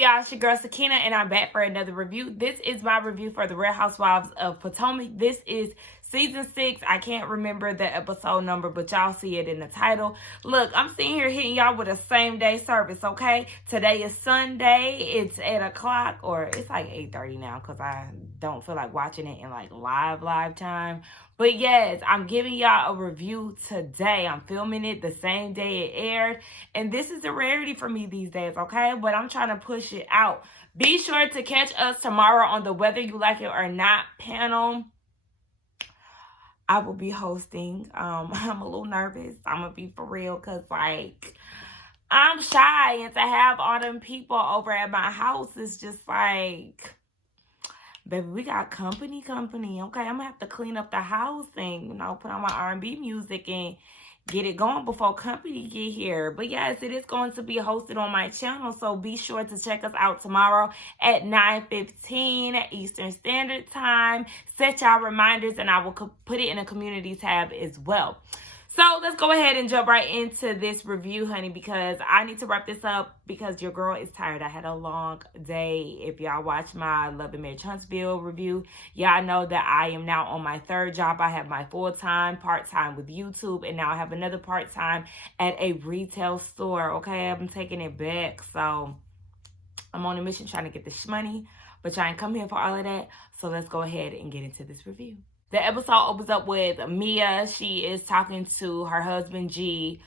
y'all? It's your girl Sakina, and I'm back for another review. This is my review for the Real Housewives of Potomac. This is season 6. I can't remember the episode number, but y'all see it in the title. Look, I'm sitting here hitting y'all with a same day service, okay? Today is Sunday. It's 8 o'clock, or it's like 8:30 now because I don't feel like watching it in like live time. But yes, I'm giving y'all a review today. I'm filming it the same day it aired. And this is a rarity for me these days, okay? But I'm trying to push it out. Be sure to catch us tomorrow on the Whether You Like It or Not panel. I will be hosting. I'm a little nervous. I'm going to be for real because, like, I'm shy. And to have all them people over at my house is just like... Baby, we got company, okay? I'm going to have to clean up the house and, you know, put on my R&B music and get it going before company get here. But yes, it is going to be hosted on my channel, so be sure to check us out tomorrow at 9:15 Eastern Standard Time. Set y'all reminders, and I will put it in a community tab as well. So let's go ahead and jump right into this review, honey, because I need to wrap this up because your girl is tired. I had a long day. If y'all watch my Love and Marriage Huntsville review, y'all know that I am now on my third job. I have my full-time, part-time with YouTube, and now I have another part-time at a retail store, okay? I'm taking it back, so I'm on a mission trying to get this money, but y'all ain't come here for all of that, so let's go ahead and get into this review. The episode opens up with Mia. She is talking to her husband, G.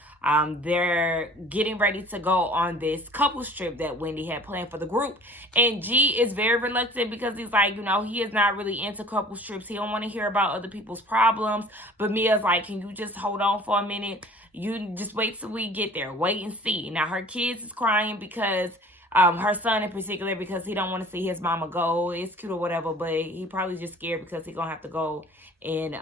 They're getting ready to go on this couples trip that Wendy had planned for the group. And G is very reluctant because he's like, you know, he is not really into couples trips. He don't want to hear about other people's problems. But Mia's like, can you just hold on for a minute? You just wait till we get there. Wait and see. Now, her kids is crying because... her son in particular, because he don't want to see his mama go. It's cute or whatever, but he probably just scared because he gonna have to go and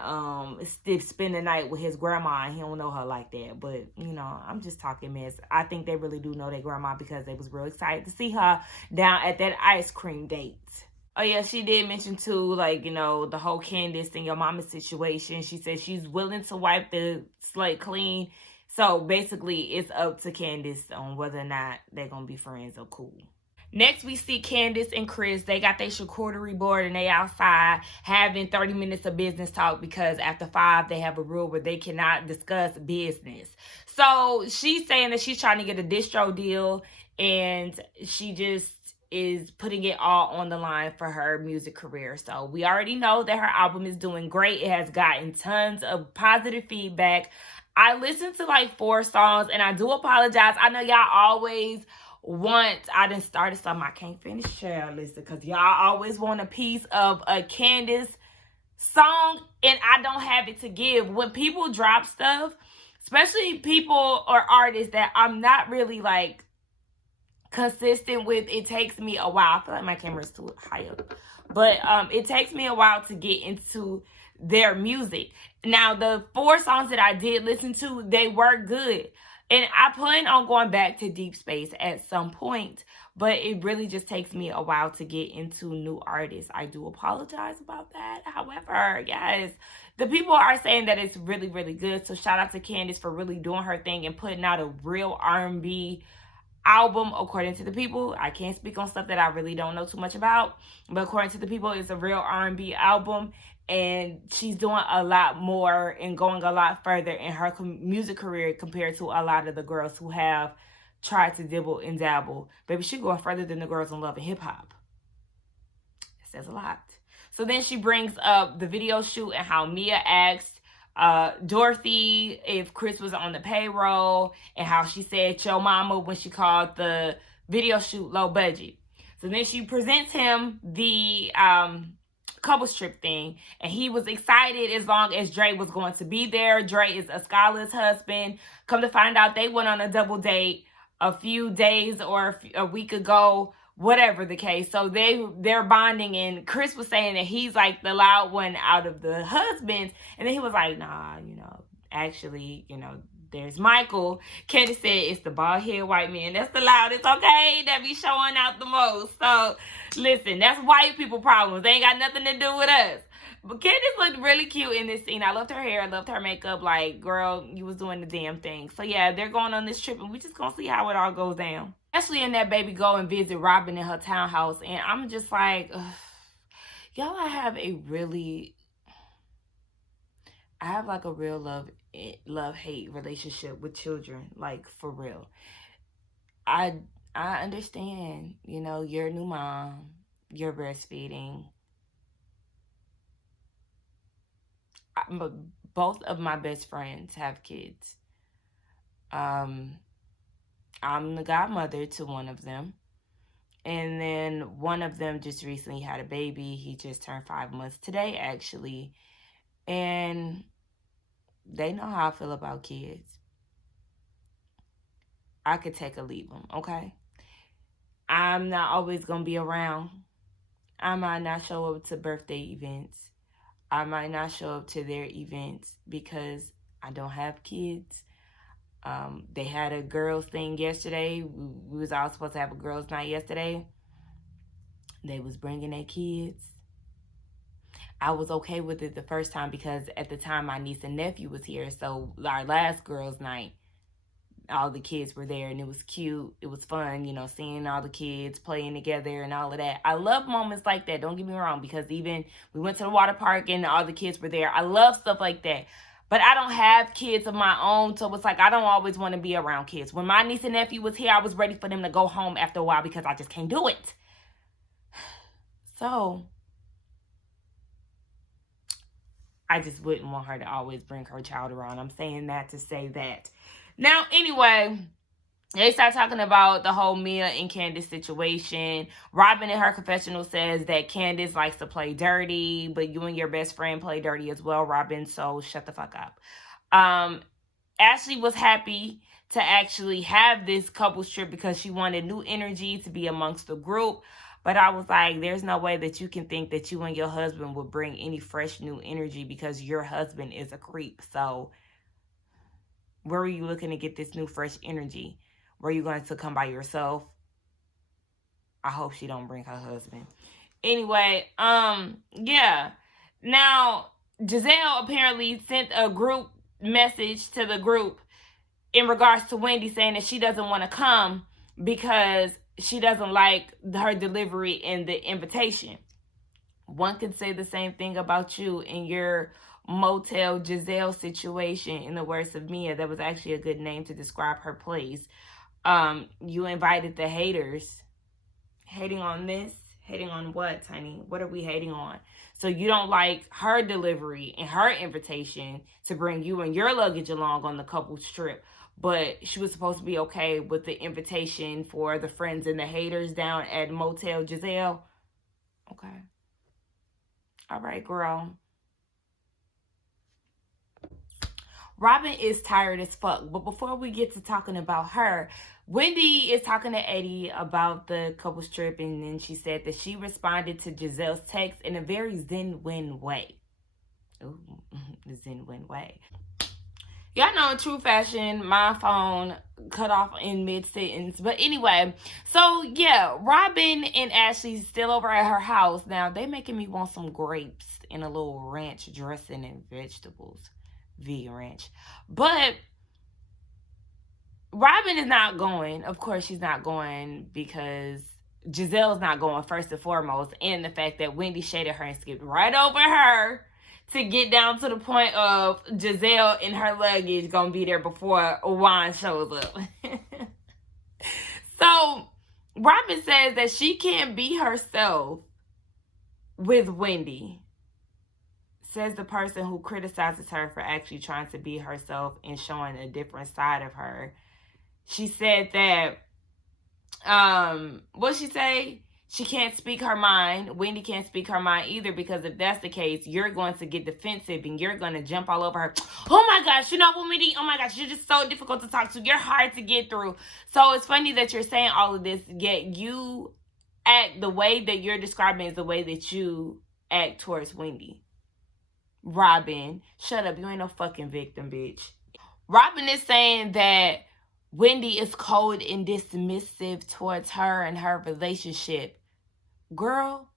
spend the night with his grandma, and he don't know her like that. But, you know, I'm just talking mess. I think they really do know their grandma because they was real excited to see her down at that ice cream date. Oh, yeah, she did mention, too, like, you know, the whole Candace and your mama situation. She said she's willing to wipe the slate clean. So, basically, it's up to Candace on whether or not they're going to be friends or cool. Next, we see Candace and Chris. They got their charcuterie board and they outside having 30 minutes of business talk because after 5, they have a rule where they cannot discuss business. So, she's saying that she's trying to get a distro deal and she just is putting it all on the line for her music career. So, we already know that her album is doing great. It has gotten tons of positive feedback. I listened to like 4 songs, and I do apologize. I know y'all always want, I done started something I can't finish, child, listen, because y'all always want a piece of a Candace song, and I don't have it to give. When people drop stuff, especially people or artists that I'm not really like consistent with, it takes me a while. I feel like my camera's too high up, but it takes me a while to get into their music. Now, the 4 songs that I did listen to, they were good. And I plan on going back to Deep Space at some point, but it really just takes me a while to get into new artists. I do apologize about that. However, guys, the people are saying that it's really, really good. So shout out to Candace for really doing her thing and putting out a real R&B album, according to the people. I can't speak on stuff that I really don't know too much about, but according to the people, it's a real R&B album. And she's doing a lot more and going a lot further in her music career compared to a lot of the girls who have tried to dibble and dabble. Baby, she's going further than the girls in Love and Hip Hop. It says a lot. So then she brings up the video shoot and how Mia asked Dorothy if Chris was on the payroll and how she said "Yo mama" when she called the video shoot low budget. So then she presents him the couples trip thing, and he was excited as long as Dre was going to be there. Dre is Ascala's husband. Come to find out, they went on a double date a few days or a week ago, whatever the case. So they're bonding, and Chris was saying that he's like the loud one out of the husbands, and then he was like, nah, you know, actually, you know, there's Michael. Candace said it's the bald head white man that's the loudest, okay? That be showing out the most. So, listen, that's white people problems. They ain't got nothing to do with us. But Candace looked really cute in this scene. I loved her hair. I loved her makeup. Like, girl, you was doing the damn thing. So, yeah, they're going on this trip, and we just gonna see how it all goes down. Ashley and that baby go and visit Robin in her townhouse, and I'm just like, ugh. Y'all, I have like a real love-hate relationship with children. Like, for real. I understand, you're a new mom. You're breastfeeding. Both of my best friends have kids. I'm the godmother to one of them. And then one of them just recently had a baby. He just turned 5 months today, actually. And they know how I feel about kids. I could take or leave them, okay? I'm not always going to be around. I might not show up to birthday events. I might not show up to their events because I don't have kids. They had a girls thing yesterday. We was all supposed to have a girls night yesterday. They was bringing their kids. I was okay with it the first time because at the time my niece and nephew was here. So our last girls night, all the kids were there and it was cute. It was fun, seeing all the kids playing together and all of that. I love moments like that. Don't get me wrong, because even we went to the water park and all the kids were there. I love stuff like that. But I don't have kids of my own, so it's like I don't always want to be around kids. When my niece and nephew was here, I was ready for them to go home after a while because I just can't do it. So I just wouldn't want her to always bring her child around. I'm saying that to say that. Now, anyway, they start talking about the whole Mia and Candace situation. Robin in her confessional says that Candace likes to play dirty, but you and your best friend play dirty as well, Robin, so shut the fuck up. Ashley was happy to actually have this couples trip because she wanted new energy to be amongst the group. But I was like, there's no way that you can think that you and your husband would bring any fresh new energy because your husband is a creep. So where are you looking to get this new fresh energy? Were you going to come by yourself? I hope she don't bring her husband. Anyway, yeah. Now, Giselle apparently sent a group message to the group in regards to Wendy saying that she doesn't want to come because she doesn't like her delivery in the invitation. One could say the same thing about you in your Motel Giselle situation, in the words of Mia. That was actually a good name to describe her place. You invited the haters. Hating on this? Hating on what, honey? What are we hating on? So you don't like her delivery and her invitation to bring you and your luggage along on the couple's trip, but she was supposed to be okay with the invitation for the friends and the haters down at Motel Giselle? Okay. All right, girl. Robin is tired as fuck. But before we get to talking about her, Wendy is talking to Eddie about the couple's trip, and then she said that she responded to Giselle's text in a very zen-win way. Ooh, the zen-win way. Y'all know in true fashion, my phone cut off in mid-sentence. But anyway, so yeah, Robin and Ashley still over at her house. Now, they making me want some grapes and a little ranch dressing and vegetables. Vegan ranch. But Robin is not going. Of course, she's not going because Giselle's not going, first and foremost. And the fact that Wendy shaded her and skipped right over her to get down to the point of Giselle and her luggage gonna be there before Juan shows up. So Robin says that she can't be herself with Wendy. Says the person who criticizes her for actually trying to be herself and showing a different side of her. She said that, what'd she say? She can't speak her mind. Wendy can't speak her mind either, because if that's the case, you're going to get defensive and you're going to jump all over her. Oh my gosh, you know what, Wendy? Oh my gosh, you're just so difficult to talk to. You're hard to get through. So it's funny that you're saying all of this, yet you act the way that you're describing is the way that you act towards Wendy. Robin, shut up. You ain't no fucking victim, bitch. Robin is saying that Wendy is cold and dismissive towards her and her relationship. Girl,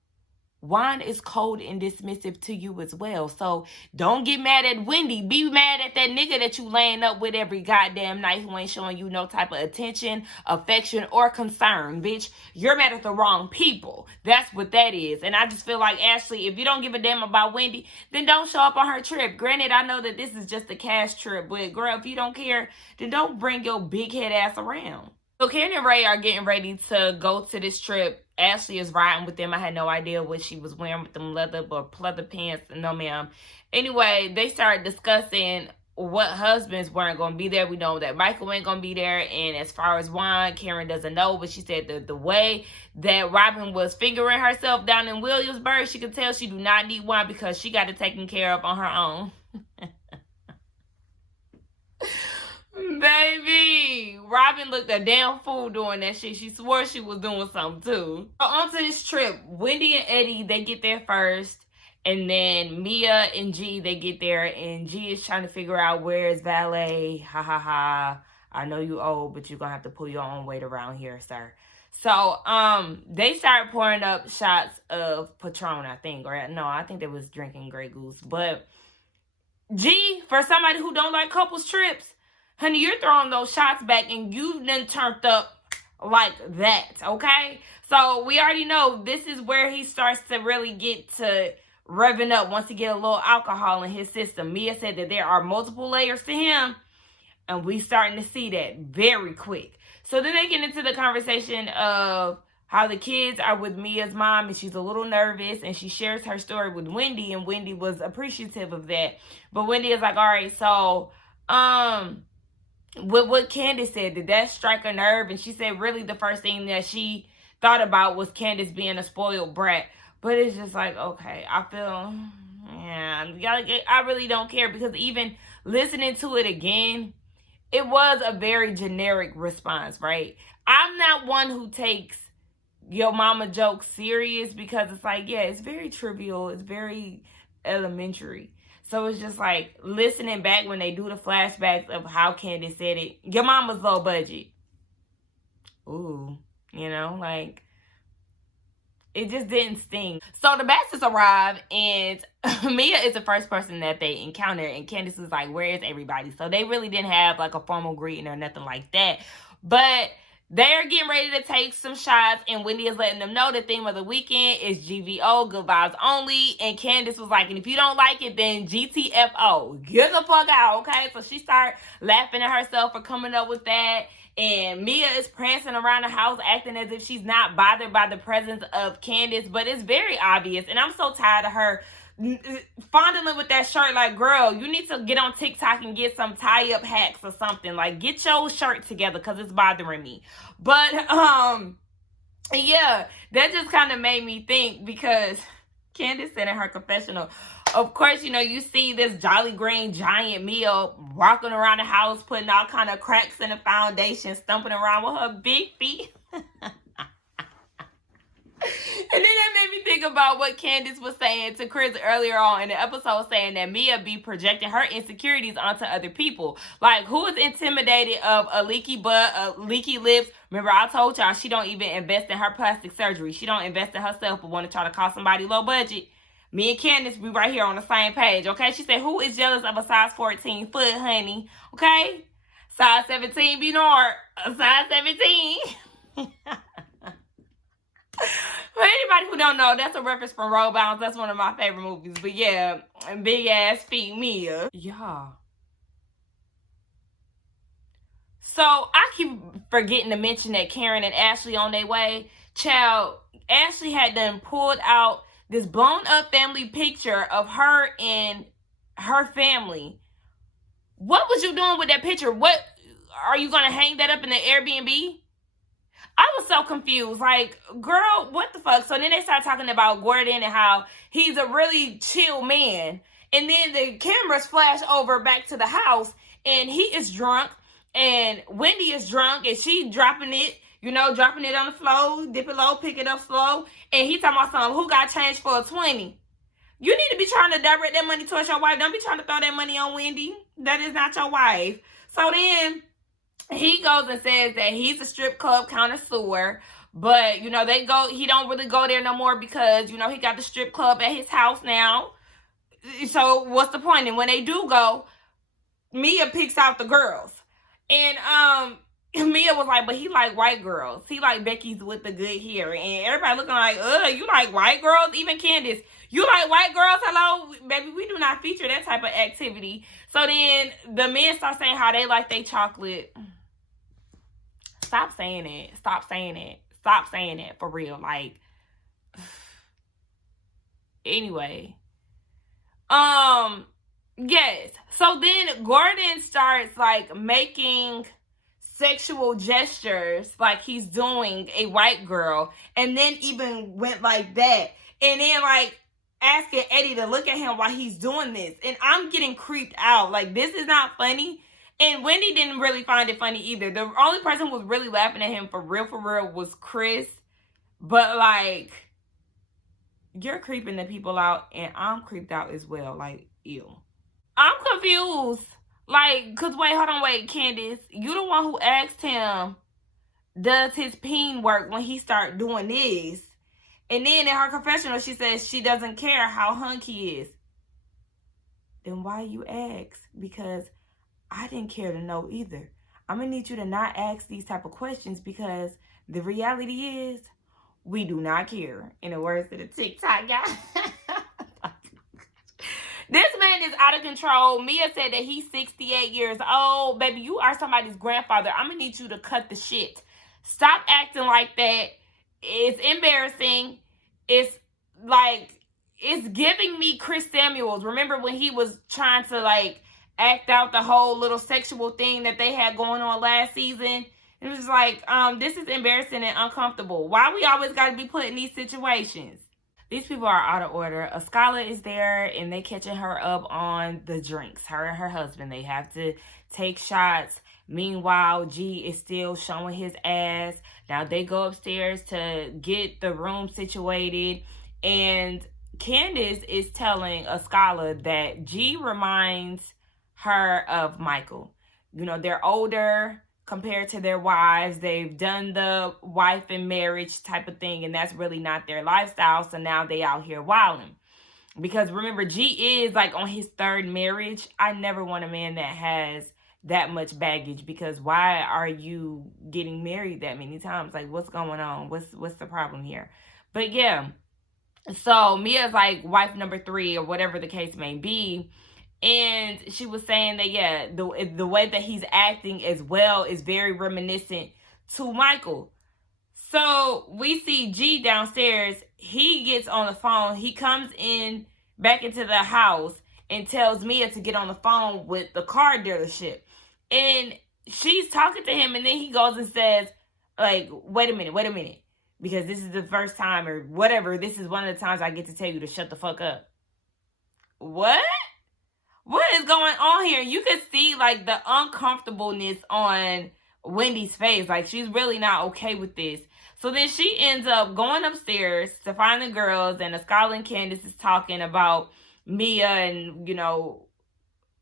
Juan is cold and dismissive to you as well. So don't get mad at Wendy. Be mad at that nigga that you laying up with every goddamn night who ain't showing you no type of attention, affection, or concern, bitch. You're mad at the wrong people. That's what that is. And I just feel like, Ashley, if you don't give a damn about Wendy, then don't show up on her trip. Granted, I know that this is just a cash trip, but girl, if you don't care, then don't bring your big head ass around. So Karen and Ray are getting ready to go to this trip. Ashley is riding with them. I had no idea what she was wearing with them leather or pleather pants. No, ma'am. Anyway, they started discussing what husbands weren't going to be there. We know that Michael ain't going to be there. And as far as Juan, Karen doesn't know. But she said that the way that Robin was fingering herself down in Williamsburg, she could tell she do not need Juan because she got it taken care of on her own. Baby, Robin looked a damn fool doing that shit. She swore she was doing something too. So onto this trip, Wendy and Eddie, they get there first. And then Mia and G, they get there. And G is trying to figure out where is valet. Ha ha ha. I know you old, but you're going to have to pull your own weight around here, sir. So, they started pouring up shots of Patron, I think. Or no, I think they was drinking Grey Goose. But G, for somebody who don't like couples trips, honey, you're throwing those shots back and you've done turned up like that, okay? So we already know this is where he starts to really get to revving up once he get a little alcohol in his system. Mia said that there are multiple layers to him, and we starting to see that very quick. So then they get into the conversation of how the kids are with Mia's mom, and she's a little nervous, and she shares her story with Wendy, and Wendy was appreciative of that. But Wendy is like, all right, so, with what Candace said, did that strike a nerve? And she said really the first thing that she thought about was Candace being a spoiled brat. But it's just like, okay, I feel, yeah, I really don't care, because even listening to it again, it was a very generic response, right? I'm not one who takes your mama jokes serious, because it's like, yeah, it's very trivial. It's very elementary. So it's just like listening back when they do the flashbacks of how Candace said it. Your mama's low budget. Ooh, you know, like it just didn't sting. So the Bastards arrive, and Mia is the first person that they encounter, and Candace is like, where is everybody? So they really didn't have like a formal greeting or nothing like that. But they're getting ready to take some shots, and Wendy is letting them know the theme of the weekend is GVO, good vibes only. And Candace was like, and if you don't like it, then GTFO. Get the fuck out, okay? So she started laughing at herself for coming up with that. And Mia is prancing around the house acting as if she's not bothered by the presence of Candace. But it's very obvious, and I'm so tired of her fondling with that shirt. Like, girl, you need to get on TikTok and get some tie-up hacks or something. Like, get your shirt together, because it's bothering me. But yeah, that just kind of made me think, because Candace said in her confessional, of course, you know, you see this Jolly Green giant Mia walking around the house, putting all kind of cracks in the foundation, stumping around with her big feet. And then that made me think about what Candace was saying to Chris earlier on in the episode, saying that Mia be projecting her insecurities onto other people. Like, who is intimidated of a leaky butt, leaky lips? Remember, I told y'all she don't even invest in her plastic surgery. She don't invest in herself, but want to try to call somebody low budget. Me and Candace be right here on the same page, okay? She said, who is jealous of a size 14 foot, honey? Okay? Size 17 be north. Size 17. For anybody who don't know, that's a reference from Roll Bounce. That's one of my favorite movies. But yeah, big ass feet Mia. Yeah. So I keep forgetting to mention that Karen and Ashley on their way. Child, Ashley had done pulled out this blown up family picture of her and her family. What was you doing with that picture? What are you gonna hang that up in the Airbnb? I was so confused. Like, girl, what the fuck? So then they start talking about Gordon and how he's a really chill man. And then the cameras flash over back to the house, and he is drunk, and Wendy is drunk, and she dropping it, you know, dropping it on the floor, dip it low, pick it up slow. And he talking about something, who got change for a 20? You need to be trying to direct that money towards your wife. Don't be trying to throw that money on Wendy. That is not your wife. So then he goes and says that he's a strip club connoisseur, But, you know, he don't really go there no more because, you know, he got the strip club at his house now. So what's the point? And when they do go, Mia picks out the girls. And Mia was like, but he like white girls. He like Becky's with the good hair. And everybody looking like, you like white girls? Even Candace, you like white girls? Hello? Baby, we do not feature that type of activity. So then the men start saying how they like their chocolate. Stop saying it. Stop saying it. Stop saying it for real. Like, anyway. Yes. So then Gordon starts like making sexual gestures like he's doing a white girl, and then even went like that, and then like asking Eddie to look at him while he's doing this, and I'm getting creeped out. Like, this is not funny. And Wendy didn't really find it funny either. The only person who was really laughing at him for real was Chris. But like, you're creeping the people out, and I'm creeped out as well. Like, ew. I'm confused. Like, cause wait, Candace, you the one who asked him, does his peen work when he start doing this? And then in her confessional, she says she doesn't care how hunk he is. Then why you ask? Because I didn't care to know either. I'm gonna need you to not ask these type of questions, because the reality is we do not care. In the words of the TikTok guy. This man is out of control. Mia said that he's 68 years old. Baby, you are somebody's grandfather. I'm going to need you to cut the shit. Stop acting like that. It's embarrassing. It's like, it's giving me Chris Samuels. Remember when he was trying to like act out the whole little sexual thing that they had going on last season? It was like, this is embarrassing and uncomfortable. Why we always got to be put in these situations? These people are out of order. Ascala is there, and they catching her up on the drinks. Her and her husband, they have to take shots. Meanwhile, G is still showing his ass. Now they go upstairs to get the room situated, and Candace is telling Ascala that G reminds her of Michael. You know, they're older compared to their wives. They've done the wife and marriage type of thing, and that's really not their lifestyle. So now they out here wilding. Because remember, G is like on his third marriage. I never want a man that has that much baggage, because why are you getting married that many times? Like, what's going on? What's the problem here? But yeah, so Mia's like wife number 3 or whatever the case may be. And she was saying that, yeah, the way that he's acting as well is very reminiscent to Michael. So we see G downstairs. He gets on the phone. He comes in back into the house and tells Mia to get on the phone with the car dealership. And she's talking to him, and then he goes and says, like, wait a minute. Because this is the first time or whatever. This is one of the times I get to tell you to shut the fuck up. What? What is going on here? You can see like the uncomfortableness on Wendy's face. Like, she's really not okay with this. So then she ends up going upstairs to find the girls, and Ascala and Candace is talking about Mia and, you know,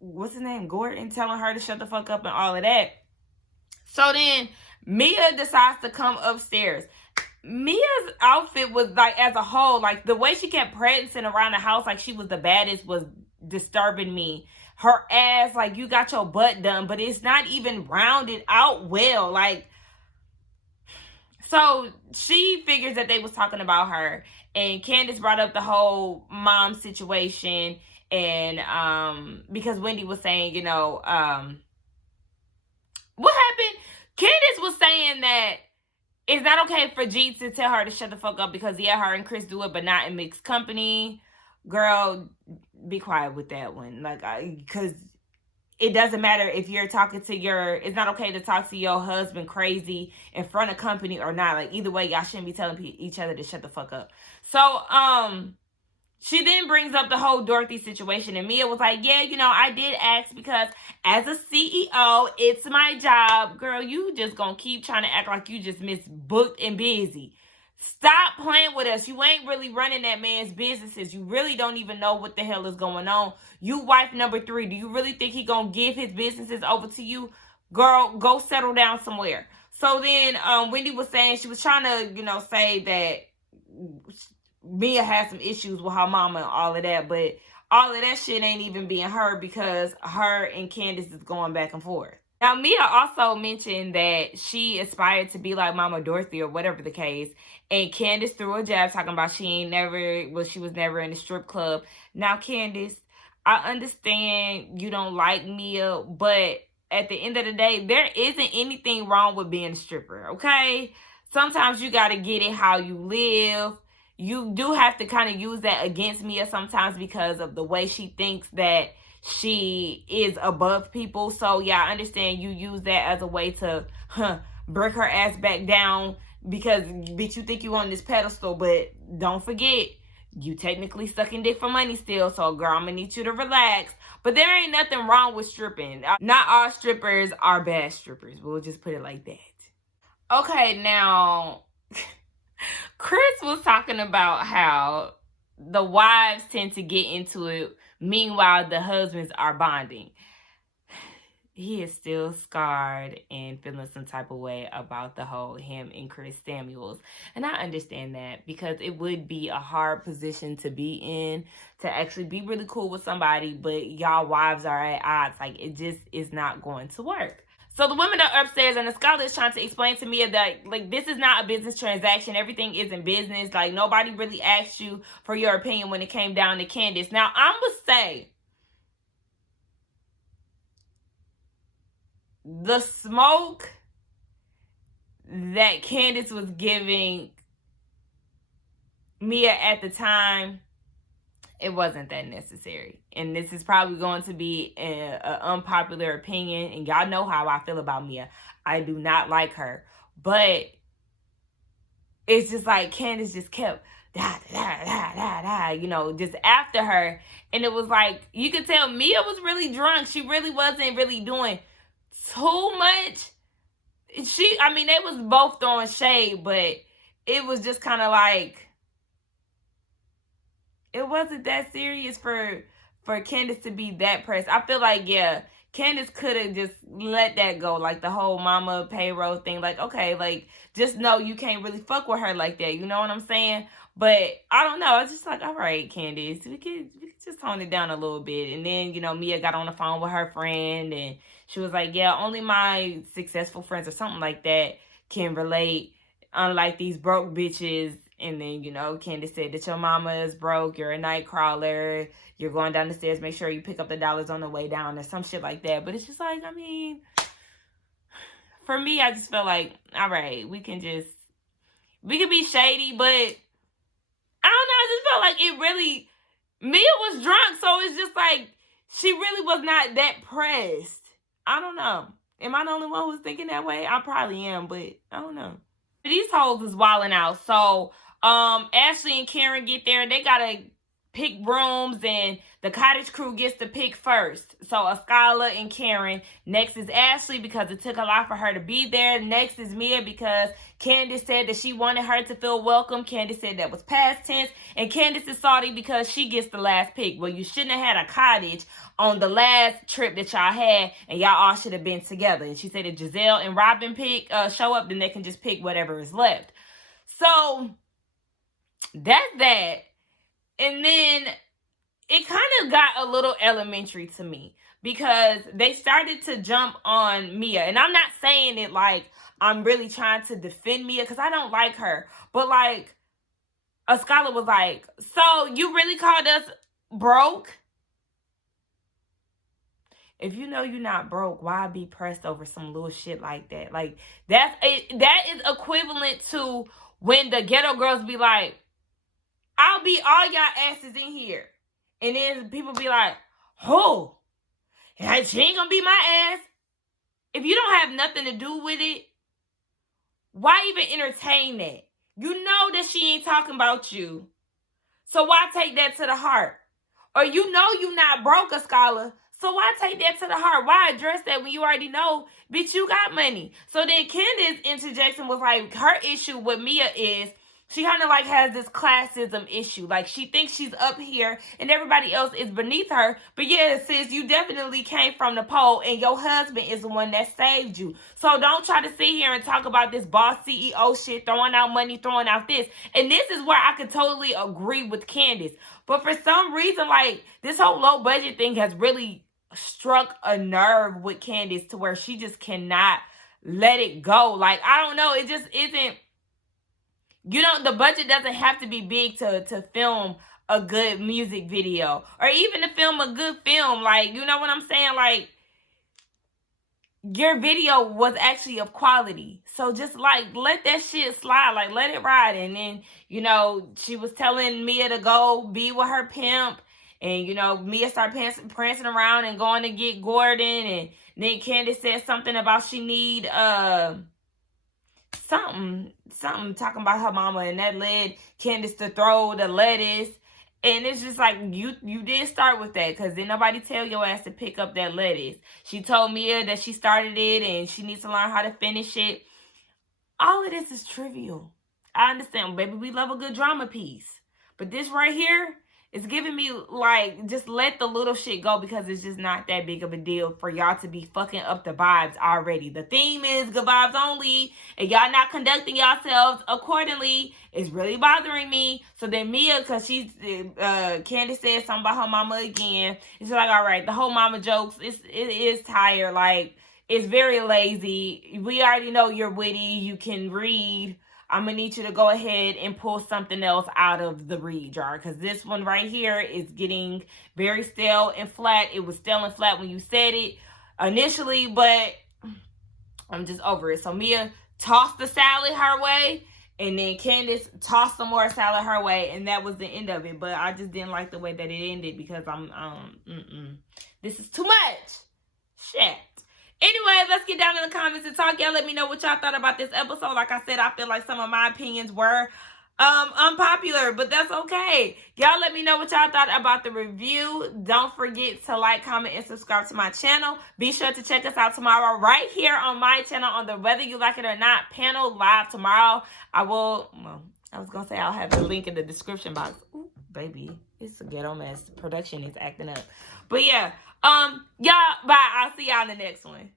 what's his name? Gordon, telling her to shut the fuck up and all of that. So then Mia decides to come upstairs. Mia's outfit was like, as a whole, like the way she kept prancing around the house like she was the baddest was disturbing me. Her ass, like, you got your butt done, but it's not even rounded out well. Like, so she figures that they was talking about her, and Candace brought up the whole mom situation, and because Wendy was saying, you know, what happened? Candace was saying that it's not okay for G to tell her to shut the fuck up because, yeah, her and Chris do it, but not in mixed company. Girl, be quiet with that one. Like, because it doesn't matter if you're talking to it's not okay to talk to your husband crazy in front of company or not. Like, either way, y'all shouldn't be telling each other to shut the fuck up. So, she then brings up the whole Dorothy situation, and Mia was like, yeah, you know, I did ask because as a CEO, it's my job. Girl, you just gonna keep trying to act like you just misbooked and busy. Stop playing with us. You ain't really running that man's businesses. You really don't even know what the hell is going on. You wife number 3. Do you really think he gonna give his businesses over to you? Girl, go settle down somewhere. So then Wendy was saying, she was trying to, you know, say that Mia had some issues with her mama and all of that, but all of that shit ain't even being heard because her and Candace is going back and forth. Now, Mia also mentioned that she aspired to be like Mama Dorothy or whatever the case. And Candace threw a jab talking about she was never in a strip club. Now, Candace, I understand you don't like Mia, but at the end of the day, there isn't anything wrong with being a stripper, okay? Sometimes you got to get it how you live. You do have to kind of use that against Mia sometimes because of the way she thinks that she is above people. So yeah, I understand you use that as a way to break her ass back down because bitch, you think you on this pedestal, but don't forget you technically sucking dick for money still. So girl, I'm gonna need you to relax. But there ain't nothing wrong with stripping. Not all strippers are bad strippers. We'll just put it like that. Okay, now Chris was talking about how the wives tend to get into it. Meanwhile, the husbands are bonding. He is still scarred and feeling some type of way about the whole him and Chris Samuels. And I understand that because it would be a hard position to be in, to actually be really cool with somebody, but y'all wives are at odds. Like, it just is not going to work. So the women are upstairs and the scholar is trying to explain to me that, like, this is not a business transaction. Everything isn't business. Like, nobody really asked you for your opinion when it came down to Candace. Now, I'm going to say, the smoke that Candace was giving Mia at the time, it wasn't that necessary. And this is probably going to be an unpopular opinion. And y'all know how I feel about Mia. I do not like her. But it's just like Candace just kept you know, just after her. And it was like, you could tell Mia was really drunk. She really wasn't really doing too much. I mean, they was both throwing shade, but it was just kind of like, it wasn't that serious for Candace to be that pressed. I feel like, yeah, Candace could have just let that go. Like the whole mama payroll thing. Like, okay, like, just know you can't really fuck with her like that. You know what I'm saying? But I don't know. It's just like, all right, Candace, we could just tone it down a little bit. And then, you know, Mia got on the phone with her friend and she was like, yeah, only my successful friends or something like that can relate. Unlike these broke bitches. And then, you know, Candace said that your mama is broke, you're a night crawler, you're going down the stairs, make sure you pick up the dollars on the way down or some shit like that. But it's just like, I mean, for me, I just felt like, all right, we can be shady, but I don't know, I just felt like it really, Mia was drunk, so it's just like, she really was not that pressed. I don't know. Am I the only one who's thinking that way? I probably am, but I don't know. These hoes is wilding out. So Ashley and Karen get there. They gotta pick rooms and the cottage crew gets to pick first. So Ascala and Karen. Next is Ashley because it took a lot for her to be there. Next is Mia because Candace said that she wanted her to feel welcome. Candace said that was past tense. And Candace is salty because she gets the last pick. Well, you shouldn't have had a cottage on the last trip that y'all had and y'all all should have been together. And she said if Giselle and Robin show up, then they can just pick whatever is left. So that's that. And then it kind of got a little elementary to me because they started to jump on Mia. And I'm not saying it like I'm really trying to defend Mia because I don't like her. But like, a scholar was like, so you really called us broke? If you know you're not broke, why be pressed over some little shit like that? Like, that is equivalent to when the ghetto girls be like, I'll be all y'all asses in here. And then people be like, oh, she ain't gonna be my ass. If you don't have nothing to do with it, why even entertain that? You know that she ain't talking about you. So why take that to the heart? Or you know you not broke, a scholar. So why take that to the heart? Why address that when you already know, bitch, you got money? So then Candace interjects and was like, her issue with Mia is She kind of like has this classism issue. Like she thinks she's up here and everybody else is beneath her. But yeah, sis, you definitely came from the pole and your husband is the one that saved you. So don't try to sit here and talk about this boss CEO shit, throwing out money, throwing out this. And this is where I could totally agree with Candace. But for some reason, like this whole low budget thing has really struck a nerve with Candace to where she just cannot let it go. Like, I don't know. It just isn't. You know, the budget doesn't have to be big to film a good music video or even to film a good film. Like, you know what I'm saying? Like, your video was actually of quality. So just like, let that shit slide. Like, let it ride. And then, you know, she was telling Mia to go be with her pimp. And, you know, Mia started prancing around and going to get Gordon. And then Candace said something about she need, something talking about her mama, and that led Candace to throw the lettuce. And it's just like, you did start with that, because didn't nobody tell your ass to pick up that lettuce. She told Mia that she started it and she needs to learn how to finish it. All of this is trivial. I understand, baby, we love a good drama piece, but this right here is giving me like, just let the little shit go, because it's just not that big of a deal for y'all to be fucking up the vibes already. The theme is good vibes only, and y'all not conducting yourselves accordingly. It's really bothering me. So then Mia, because she's, Candace said something about her mama again. It's like, all right, the whole mama jokes, it is tired. Like, it's very lazy. We already know you're witty. You can read. I'm going to need you to go ahead and pull something else out of the read jar, because this one right here is getting very stale and flat. It was stale and flat when you said it initially, but I'm just over it. So Mia tossed the salad her way, and then Candace tossed some more salad her way, and that was the end of it. But I just didn't like the way that it ended, because this is too much. Shit. Anyway, let's get down in the comments and talk. Y'all let me know what y'all thought about this episode. Like I said, I feel like some of my opinions were unpopular, but that's okay. Y'all let me know what y'all thought about the review. Don't forget to like, comment, and subscribe to my channel. Be sure to check us out tomorrow right here on my channel on the Whether You Like It or Not panel live tomorrow. I was going to say I'll have the link in the description box. Ooh, baby, it's a ghetto mess. Production is acting up. But yeah. Y'all, bye. I'll see y'all in the next one.